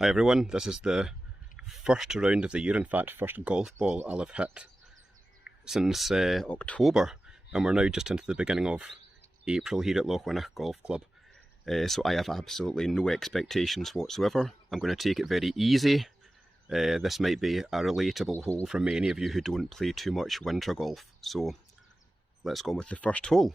Hi everyone, this is the first round of the year, in fact first golf ball I'll have hit since October, and we're now just into the beginning of April here at Lochwinnoch Golf Club. So I have absolutely no expectations whatsoever. I'm going to take it very easy. This might be a relatable hole for many of you who don't play too much winter golf. So let's go on with the first hole.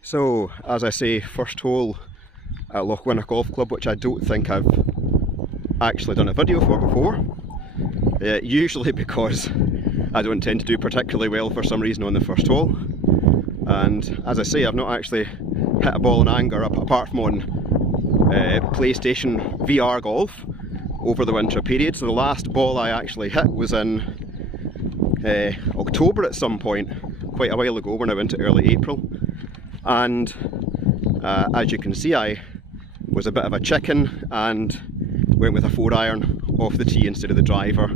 So, as I say, first hole at Lochwinnoch Golf Club, which I don't think I've actually done a video for before. Usually because I don't tend to do particularly well for some reason on the first hole. And as I say, I've not actually hit a ball in anger apart from on PlayStation VR golf over the winter period. So the last ball I actually hit was in October at some point, quite a while ago. We're now into early April. And as you can see, I was a bit of a chicken and went with a 4-iron off the tee instead of the driver.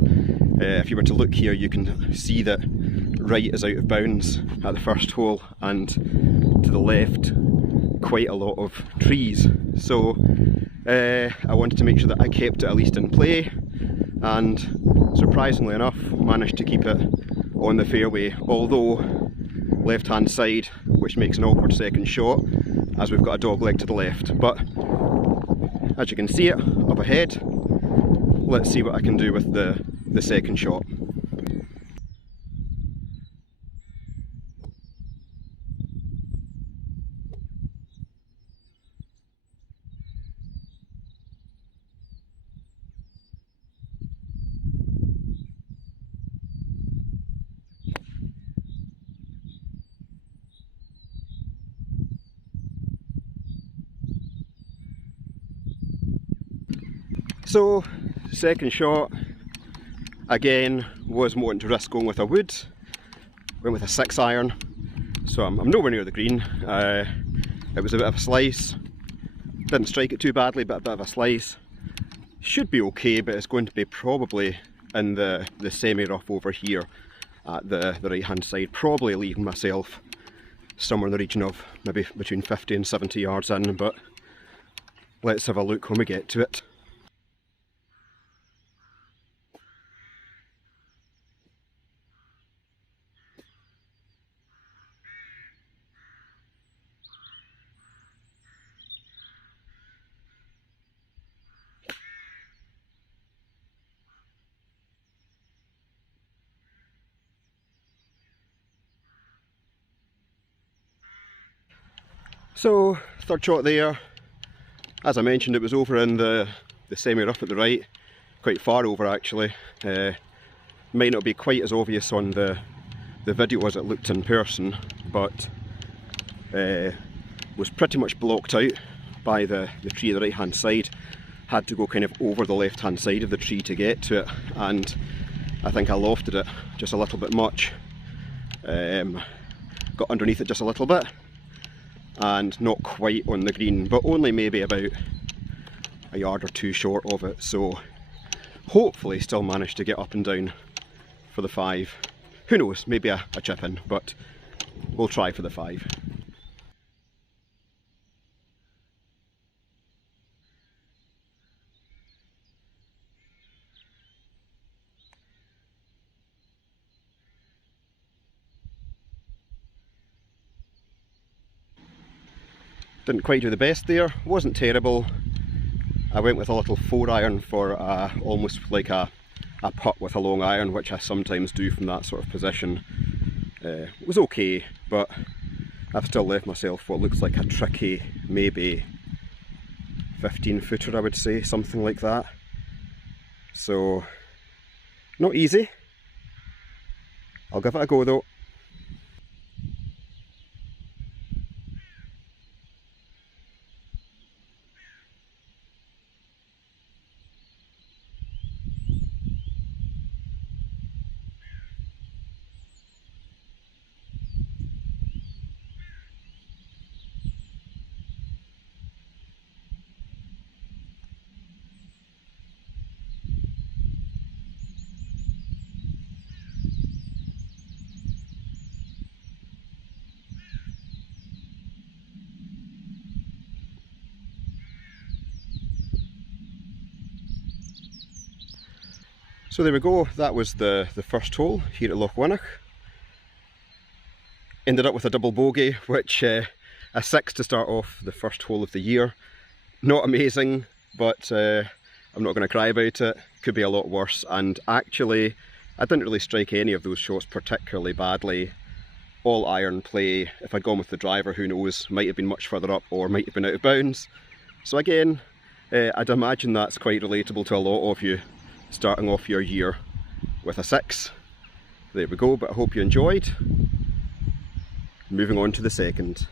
If you were to look here, you can see that right is out of bounds at the first hole, and to the left quite a lot of trees. So I wanted to make sure that I kept it at least in play, and surprisingly enough managed to keep it on the fairway, although left hand side, which makes an awkward second shot as we've got a dog leg to the left. But as you can see it up ahead, let's see what I can do with the second shot. So, second shot, again, was more into risk going with a wood. Went with a 6-iron, so I'm nowhere near the green. It was a bit of a slice. Didn't strike it too badly, but a bit of a slice. Should be okay, but it's going to be probably in the semi-rough over here at the right hand side. Probably leaving myself somewhere in the region of maybe between 50 and 70 yards in, but let's have a look when we get to it. So, third shot there. As I mentioned, it was over in the semi-rough at the right, quite far over actually. Might not be quite as obvious on the video as it looked in person, but was pretty much blocked out by the tree at the right hand side. Had to go kind of over the left hand side of the tree to get to it, and I think I lofted it just a little bit much. Got underneath it just a little bit, and not quite on the green, but only maybe about a yard or two short of it, so hopefully still managed to get up and down for the 5. Who knows, maybe a chip in, but we'll try for the 5. Didn't quite do the best there, wasn't terrible. I went with a little 4-iron for almost like a putt with a long iron, which I sometimes do from that sort of position. It was okay, but I've still left myself what looks like a tricky, maybe 15-footer I would say, something like that. So, not easy. I'll give it a go though. So there we go, that was the first hole here at Lochwinnoch. Ended up with a double bogey, which a 6 to start off the first hole of the year. Not amazing, but I'm not going to cry about it. Could be a lot worse, and actually I didn't really strike any of those shots particularly badly. All iron play. If I'd gone with the driver, who knows, might have been much further up or might have been out of bounds. So again, I'd imagine that's quite relatable to a lot of you starting off your year with a 6. There we go, but I hope you enjoyed. Moving on to the second.